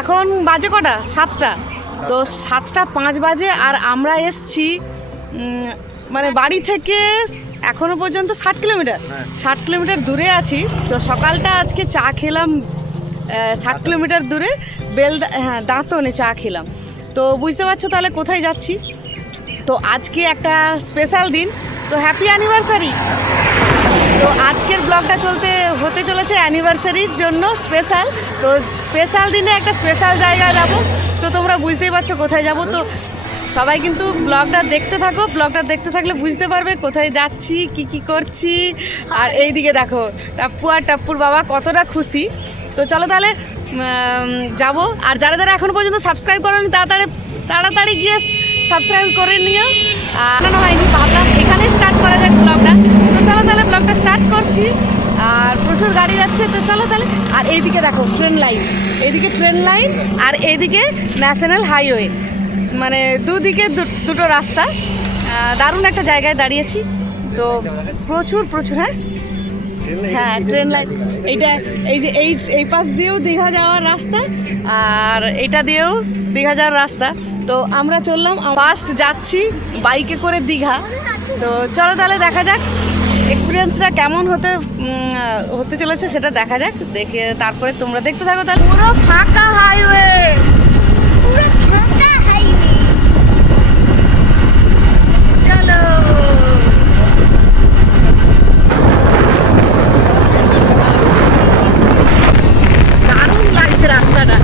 এখন বাজে কটা? 7টা। তো 7:05 বাজে আর আমরা এসছি মানে বাড়ি থেকে এখনো পর্যন্ত 60 কিলোমিটার 60 কিলোমিটার দূরে আছি। তো সকালটা আজকে চা খেলাম 60 কিলোমিটার দূরে দাঁতনে চা খেলাম। তো বুঝতে পারছো তাহলে কোথায় যাচ্ছি। তো আজকে একটা স্পেশাল দিন, তো হ্যাপি অ্যানিভার্সারি। তো আজকের ব্লগটা হতে চলেছে অ্যানিভার্সারির জন্য স্পেশাল। তো স্পেশাল দিনে একটা স্পেশাল জায়গায় যাব। তো তোমরা বুঝতেই পারছো কোথায় যাব। তো সবাই কিন্তু ব্লগটা দেখতে থাকো, ব্লগটা দেখতে থাকলে বুঝতে পারবে কোথায় যাচ্ছি, কি করছি। আর এই দিকে দেখো টাপ্পু আর টাপ্পুর বাবা কতটা খুশি। তো চলো তাহলে যাব। আর যারা যারা এখনো পর্যন্ত সাবস্ক্রাইব করোনি তাড়াতাড়ি গিয়ে সাবস্ক্রাইব করে নিও। না হয়নি, ভাবলাম এখানে স্টার্ট করা যায় ব্লগটা। তো চলো তাহলে ব্লগটা স্টার্ট করছি। আর প্রচুর গাড়ি যাচ্ছে, তো চলো তাহলে। আর এইদিকে দেখো ট্রেন লাইন, এইদিকে ট্রেন লাইন আর এইদিকে ন্যাশনাল হাইওয়ে, মানে দুদিকে দুটো রাস্তা। দারুণ একটা জায়গায় দাঁড়িয়েছি। তো প্রচুর হ্যাঁ ট্রেন লাইন। এই পাশ দিয়েও দীঘা যাওয়ার রাস্তা আর এটা দিয়েও দীঘা যাওয়ার রাস্তা। তো আমরা চললাম, ফার্স্ট যাচ্ছি বাইকে করে দীঘা। তো চলো তাহলে দেখা যাক এক্সপিরিয়েন্সটা কেমন হতে চলেছে, সেটা দেখা যাক। দেখে তারপরে তোমরা দেখতে থাকো। তাহলে পুরো ফাঁকা হাইওয়ে, চলো। দারুণ লাগছে রাস্তাটা।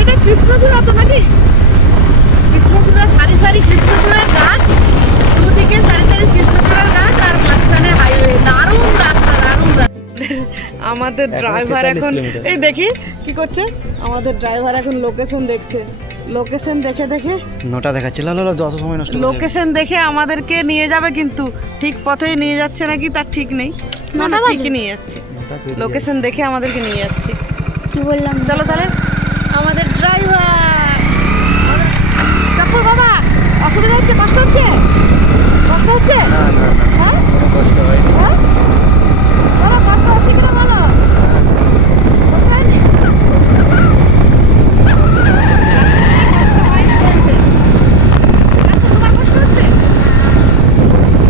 এটা কৃষ্ণচূড়া তো নাকি? কৃষ্ণচূড়া, সারি সারি কৃষ্ণচূড়ার গাছ, দুদিকে সারি সারি কৃষ্ণচূড়ার গাছ আর মাঝখানে হাইওয়ে। দারুণ রাস্তা, দারুণ রাস্তা। আমাদের ড্রাইভার এখন এই দেখি কি করছে। আমাদের ড্রাইভার এখন লোকেশন দেখছে। লোকেশন দেখে নটা দেখাচ্ছে, যত সময় নষ্ট। লোকেশন দেখে আমাদেরকে নিয়ে যাবে, কিন্তু ঠিক পথেই নিয়ে যাচ্ছে নাকি তার ঠিক নেই। না ঠিকই নিয়ে যাচ্ছে, লোকেশন দেখে আমাদেরকে নিয়ে যাচ্ছে। কি বললাম? চলো তাহলে। আমাদের ড্রাইভার কাপুর বাবা, অসুবিধা হচ্ছে? কষ্ট হচ্ছে? হ্যাঁ কষ্ট হয়নি। হ্যাঁ বলো, কষ্ট হচ্ছে কিনা বলো। কষ্ট হয়নি? কষ্ট হয়নি বলছে। তোমার কষ্ট হচ্ছে?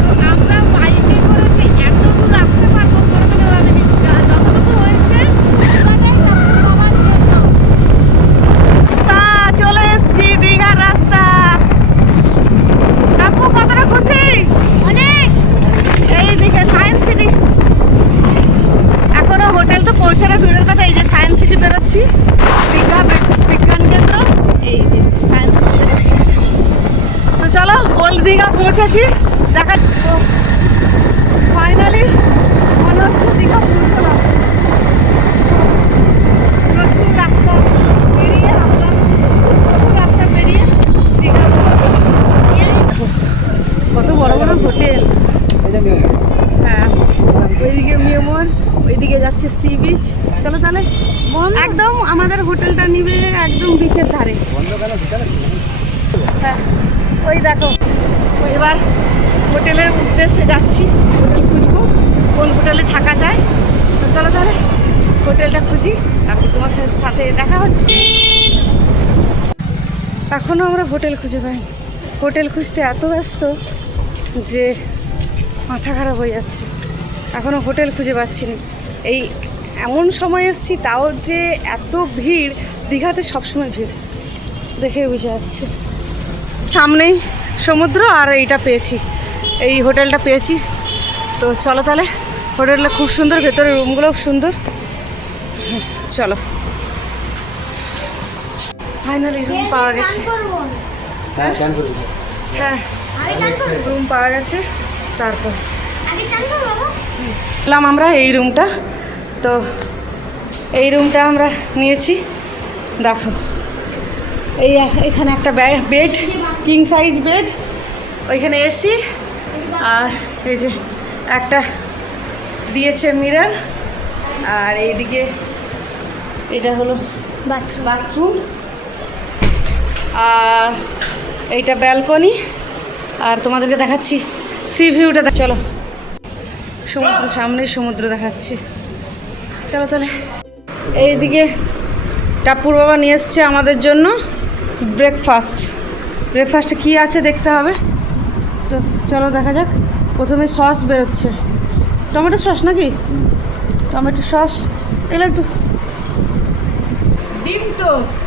তো আমরা বাইকে করে যে এত দূর আসতে পারবো কোনোদিনও ভাবিনি। যতটুকু হয়েছে পুরোটাই কাপুর বাবার জন্য। রাস্তা চলে এসছি, দীঘার রাস্তা। কাপু কতটা খুশি? অনেক। এইদিকে সায়েন্স সিটি, এখনো হোটেল তো পৌঁছানো দূরের কথা। এই যে সায়েন্স সিটি বেরোচ্ছি, দীঘা বিজ্ঞান কেন্দ্র, এই যে সায়েন্স সিটি বেরোচ্ছি। তো চলো ওল্ড দীঘা পৌঁছেছি। দেখা ফাইনালি মনে হচ্ছে দীঘা পৌঁছলাম। প্রচুর রাস্তা পেরিয়ে দীঘা। কত বড় বড় হোটেল। হ্যাঁ ওইদিকে মিয়মর, ওইদিকে যাচ্ছে সি বিচ। চলো তাহলে। একদম আমাদের হোটেলটা নিবে একদম বিচের ধারে। হ্যাঁ ওই দেখো, এবার হোটেলের উদ্দেশ্যে যাচ্ছি। হোটেল খুঁজবো, কোন হোটেলে থাকা যায়। তো চলো তাহলে হোটেলটা খুঁজি, তারপর তোমার সাথে দেখা হচ্ছে। এখনও আমরা হোটেল খুঁজে পাইনি। হোটেল খুঁজতে এত ব্যস্ত যে মাথা খারাপ হয়ে যাচ্ছে। এখনও হোটেল খুঁজে পাচ্ছি না। এই এমন সময় এসেছি, তাও যে এত ভিড়। দীঘাতে সবসময় ভিড়, দেখে বুঝে যাচ্ছে। সামনেই সমুদ্র আর এইটা পেয়েছি, এই হোটেলটা পেয়েছি। তো চলো তাহলে। হোটেলটা খুব সুন্দর, ভেতরে রুমগুলোও সুন্দর। চলো ফাইনালি রুম পাওয়া গেছে। হ্যাঁ রুম পাওয়া গেছে। তারপর এলাম আমরা এই রুমটা। তো এই রুমটা আমরা নিয়েছি। দেখো এখানে একটা বেড, কিং সাইজ বেড, ওইখানে এসি। আর এই যে একটা দিয়েছে মিরর। আর এইদিকে এটা হলো বাথরুম। আর এইটা ব্যালকনি। আর তোমাদেরকে দেখাচ্ছি সি ভিউটা। চলো সমুদ্র, সামনে সমুদ্র দেখাচ্ছি। চলো তাহলে এইদিকে টাপ্পুর বাবা নিয়ে এসছে আমাদের জন্য ব্রেকফাস্টে কি আছে দেখতে হবে। তো চলো দেখা যাক। প্রথমে সস বেরোচ্ছে, টমেটো সস নাকি? টমেটো সস, এগুলো একটু ডিম টোস্ট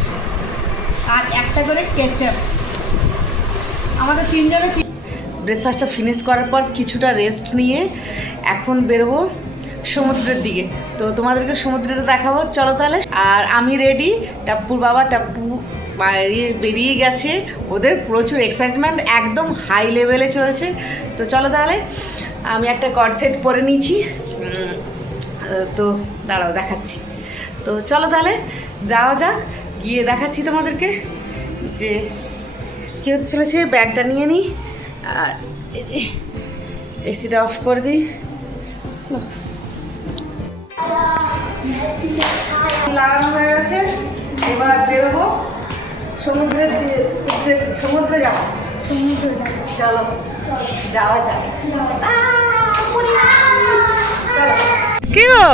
আর একটা করে কেচাপ। আমাদের তিনজনের ব্রেকফাস্টটা ফিনিশ করার পর কিছুটা রেস্ট নিয়ে এখন বেরোবো সমুদ্রের দিকে। তো তোমাদেরকে সমুদ্রটা দেখাবো, চলো তাহলে। আর আমি রেডি, টাপ্পুর বাবা টাপ্পু বেরিয়ে গেছে, ওদের প্রচুর এক্সাইটমেন্ট একদম হাই লেভেলে চলছে। তো চলো তাহলে, আমি একটা কর্ড সেট পরে নিয়েছি, তো দাঁড়াও দেখাচ্ছি। তো চলো তাহলে যাওয়া যাক, গিয়ে দেখাচ্ছি তোমাদেরকে যে কী হতে চলেছে। ব্যাগটা নিয়ে নিই আর এসিটা অফ করে দিই। লাগানো হয়ে গেছে, এবার বেরোবো সমুদ্রের উদ্দেশ্যে। সমুদ্রে যাবো, চলো যাওয়া যাক। চলো, কি গো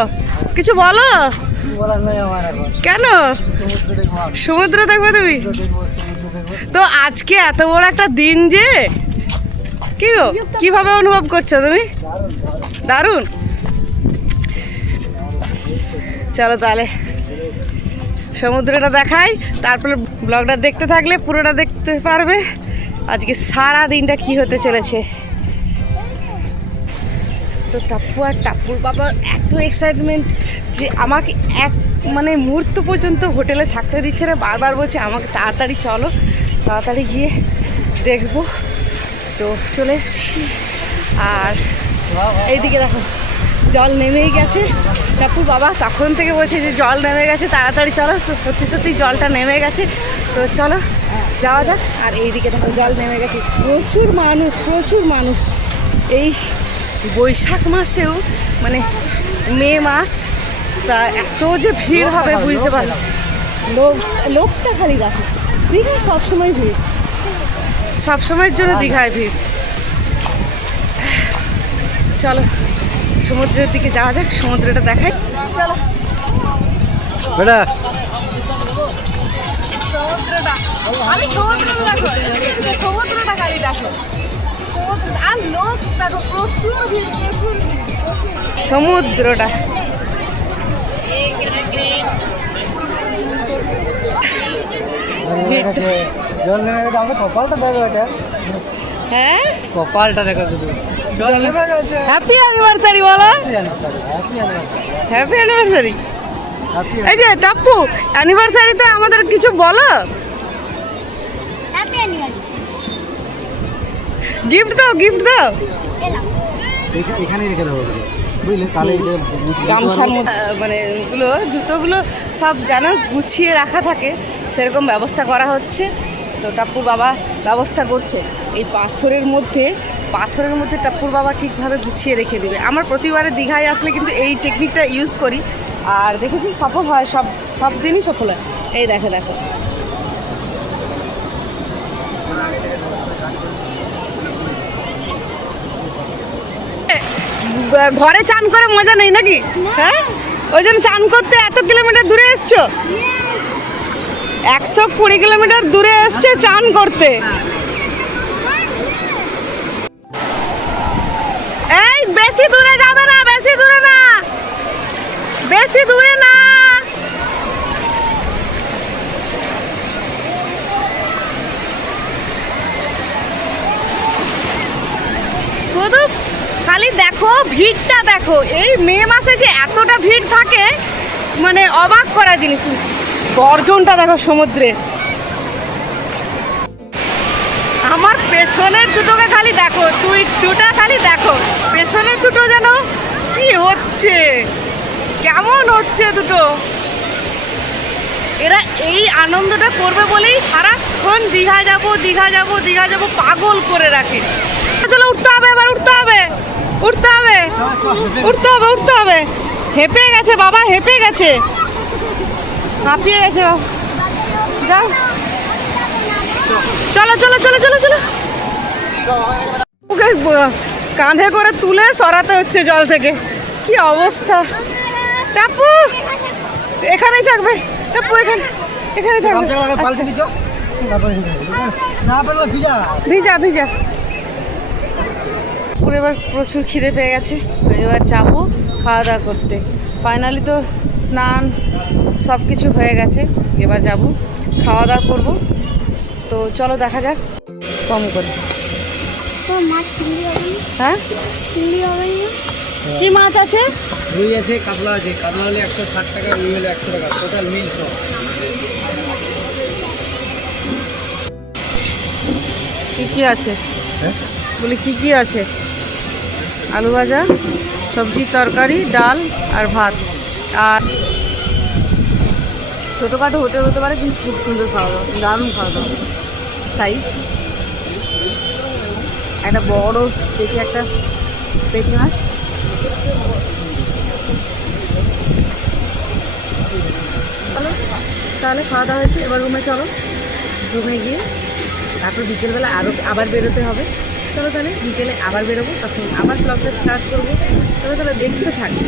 কিছু বলো? কেন? সমুদ্র দেখবে তুমি? তো আজকে এত বড় একটা দিন যে, কি গো কিভাবে অনুভব করছো তুমি? দারুণ। চলো তাহলে সমুদ্রটা দেখাই, তারপরে ব্লগটা দেখতে থাকলে পুরোটা দেখতে পারবে আজকে সারা দিনটা কি হতে চলেছে। তো টাপ্পু আর টাপ্পুর বাবা এত এক্সাইটমেন্ট যে আমাকে মানে মুহূর্ত পর্যন্ত হোটেলে থাকতে দিচ্ছে না, বারবার বলছে আমাকে তাড়াতাড়ি চলো, তাড়াতাড়ি গিয়ে দেখবো। তো চলে এসছি, আর এইদিকে দেখো জল নেমেই গেছে। টাপ্পুর বাবা তখন থেকে বলছে যে জল নেমে গেছে, তাড়াতাড়ি চলো। তো সত্যি সত্যি জলটা নেমে গেছে, তো চলো যাওয়া যাক। আর এইদিকে দেখো জল নেমে গেছে, প্রচুর মানুষ। এই বৈশাখ মাসেও মানে মে মাস, তা এত যে ভিড় হবে বুঝতে পারলাম। লোকটা খালি দেখো, দীঘায় সবসময় ভিড়, সবসময়ের জন্য দীঘায় ভিড়। চলো সমুদ্রের দিকে যাওয়া যাক, সমুদ্রটা দেখাই। চলো বেটা, সমুদ্রটা খালি দেখো, আর লোক দেখো প্রচুর ভিড়, সমুদ্রটা। জল নেমে গেছে, আমাকে কপালটা দেখো, এটা হ্যাঁ কপালটা দেখো শুধু। জল নেমে গেছে। হ্যাপি অ্যানিভার্সারি বলো, হ্যাপি অ্যানিভার্সারি। এই যে টাপ্পু, অ্যানিভার্সারিতে আমাদের কিছু বলো, হ্যাপি অ্যানিভার্সারি। গিফট দাও। এখানে রেখে দেবো বুঝলে, তাহলে গামছার মধ্যে মানে জুতোগুলো সব যেন গুছিয়ে রাখা থাকে সেরকম ব্যবস্থা করা হচ্ছে। তো টাপ্পুর বাবা ব্যবস্থা করছে এই পাথরের মধ্যে টাপ্পুর বাবা ঠিকভাবে গুছিয়ে রেখে দিবে। আমার প্রতিবারে দীঘায় আসলে কিন্তু এই টেকনিকটা ইউজ করি, আর দেখেছি সফল হয়, সব দিনই সফল হয়। এই দেখো ঘরে চান করে মজা নেই নাকি? হ্যাঁ, ওই জন্য চান করতে এত কিলোমিটার দূরে এসছো, 120 কিলোমিটার দূরে এসছে চান করতে। এই বেশি দূরে যাবে না, বেশি দূরে না। শুধু খালি দেখো ভিড়টা দেখো, এই মে মাসে যে এতটা ভিড় থাকে মানে অবাক করা জিনিস। গর্জনটা দেখো সমুদ্রে। আমার পেছনের দুটোকে খালি দেখো, দুটা খালি দেখো, পেছনের দুটো যেন কি হচ্ছে, কেমন হচ্ছে দুটো। এরা এই আনন্দটা করবে বলেই সারাক্ষণ দীঘা যাবো পাগল করে রাখে। চলো উঠতে হবে, এবার উঠতে হবে। হেঁপে গেছে বাবা, হাঁপিয়ে গেছে বাবা। যাও চলো। ওকে কাঁধে করে তুলে সরাতে হচ্ছে জল থেকে, কি অবস্থা। টাপ্পু এখানেই থাকবে টাপ্পু, এখানে থাকবে। গামছা লাগায় পাল্টে দিচ্ছ তারপরে না পারলে ভিজা ভিজা ভিজা। পুরো এবার প্রচুর খিদে পেয়ে গেছে, তো এবার যাবো খাওয়া দাওয়া করতে। ফাইনালি তো স্নান সব কিছু হয়ে গেছে, এবার যাব খাওয়া দাওয়া করব। তো চলো দেখা যাক। কম করে তো মাছ চিংড়ি হবে না? হ্যাঁ, চিংড়ি হবে না? কি মাছ আছে? রুই আছে, কাতলা আছে। কাতলা হলে 160 টাকা, রুই হলে 100 টাকা, টোটাল মিল সব। কি কি আছে হ্যাঁ বলি, কি কি আছে? আলু ভাজা, সবজি, তরকারি, ডাল আর ভাত। আর ছোটোখাটো হোটেল হতে পারে, কিন্তু খুব সুন্দর খাওয়া দাওয়া, দারুণ খাওয়া দাওয়া। তাই একটা বড় দেখি একটা পেটি মাছ। চলো তাহলে খাওয়া দাওয়া হয়েছে, এবার রুমে চলো। রুমে গিয়ে তারপর বিকেলবেলা আবার বেরোতে হবে। চলো তাহলে বিকেলে আবার বেরোবো, তখন আবার ব্লগটা স্টার্ট করবো। চলো তাহলে দেখতে থাকি।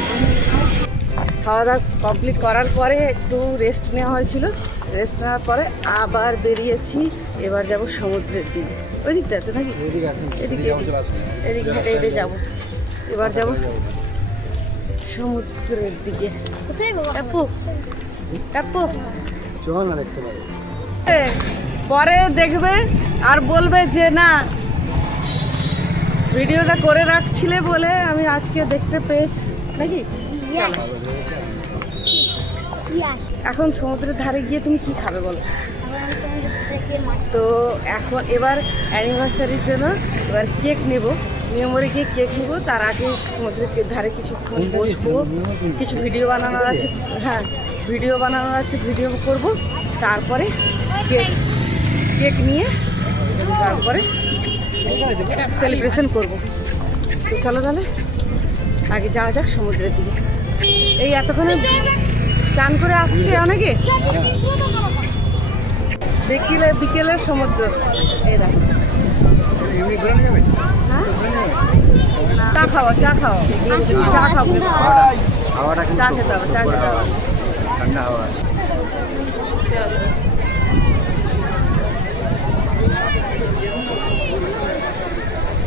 খাওয়া দাওয়া কমপ্লিট করার পরে একটু রেস্ট নেওয়া হয়েছিল, রেস্ট নেওয়ার পরে আবার বেরিয়েছি। এবার যাব সমুদ্রের দিকে, ওই দিকটাতে নাকি এদিকে আসুন, এদিকে এদিকে হেঁটে হেঁটে যাবো। এবার যাব সমুদ্রের দিকে। কোথায় বাবা? টাপ্পু টাপ্পু চল না দেখতে পাবো। পরে দেখবে আর বলবে যে না, ভিডিওটা করে রাখছিলে বলে আমি আজকে দেখতে পেয়েছি নাকি। চলো ইয়াস। এখন সমুদ্রের ধারে গিয়ে তুমি কি খাবে বলো? আবার আমি তোমাদের থেকে মাছ তো এখন এবার অ্যানিভার্সারির জন্য এবার কেক নেব, মেমোরি কেক নেব। তার আগে সমুদ্রের ধারে কিছুক্ষণ বসবো, কিছু ভিডিও বানানোর আছে। হ্যাঁ, ভিডিও বানানোর আছে, ভিডিও করব। তারপরে কেক নিয়ে তারপরে সেলিব্রেশন করব। তো চলো তাহলে আগে যাওয়া যাক সমুদ্রের দিকে। এই এতক্ষণে চান করে আসছে অনেকে। বিকেলের সমুদ্র এই দেখো। এমনি ঘোরানো যাবে? হ্যাঁ, চা খাওয়া, চা খাওয়া, চা খাবো, হাওয়াটা কিন্তু চা খেতে হবে, চা খেতে হবে। ঠান্ডা হাওয়া।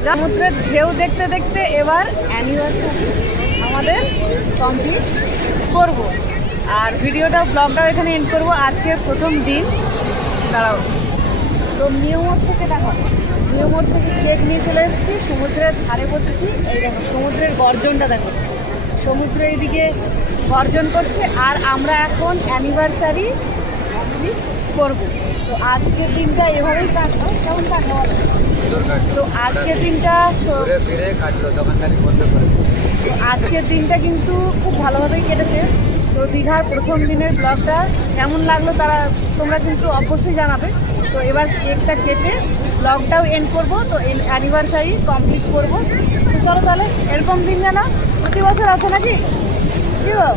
সমুদ্রের ঢেউ দেখতে দেখতে এবার অ্যানিভার্সারি আমাদের কমপ্লিট করব। আর ভিডিওটা ব্লগটাও এখানে এন্ড করব। আজকে প্রথম দিন। দাঁড়াও, তো নিউমোড় থেকে দেখো, নিউমোড় থেকে কেক নিয়ে চলে এসেছি, সমুদ্রের ধারে বসেছি। এই দেখো সমুদ্রের গর্জনটা দেখো, সমুদ্র এইদিকে গর্জন করছে। আর আমরা এখন অ্যানিভার্সারি করব। তো আজকের দিনটা এভাবেই কাটলো। কেমন কাটলো বলো? তো আজকের দিনটা ফিরে কাটলো, দোকানদারি বন্ধ করে। তো আজকের দিনটা কিন্তু খুব ভালোভাবেই কেটেছে। তো দীঘার প্রথম দিনের ব্লগটা কেমন লাগলো তোমরা কিন্তু অবশ্যই জানাবে। তো এবার কেকটা কেটে ব্লগটাও এন্ড করব। তো অ্যানিভার্সারি কমপ্লিট করব। তো চলো তাহলে, এরকম দিন যেন প্রতি বছর আসে নাকি, কি গো?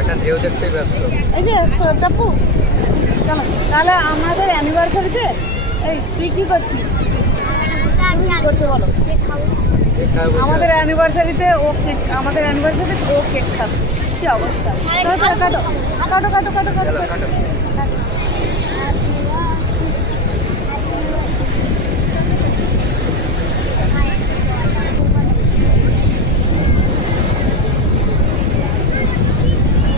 একটা ঢেউ দেখতেই ব্যস্ত। এই যে টাপ্পু, চলো তাহলে আমাদের অ্যানিভার্সারিতে এই তুই কী করছিস, তুমি কী করছো বলো? আমাদের অ্যানিভার্সারিতে ও কেক, আমাদের অ্যানিভার্সারিতে ও কেক খাবে। কি অবস্থা? চলো চলো, কাটো কাটো কাটো কাটো কাটো কাটো।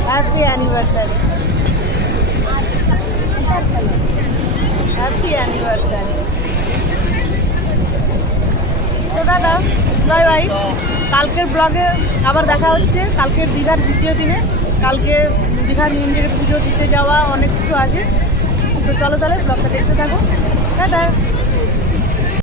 Happy anniversary, happy anniversary. তো দাদা বাই বাই। কালকের ব্লগে আবার দেখা হচ্ছে, কালকের দীঘার দ্বিতীয় দিনে। কালকে দীঘার মন্দিরে পুজো দিতে যাওয়া, অনেক কিছু আছে। তো চলো তাহলে ব্লগটা দেখতে থাকো। দাদা।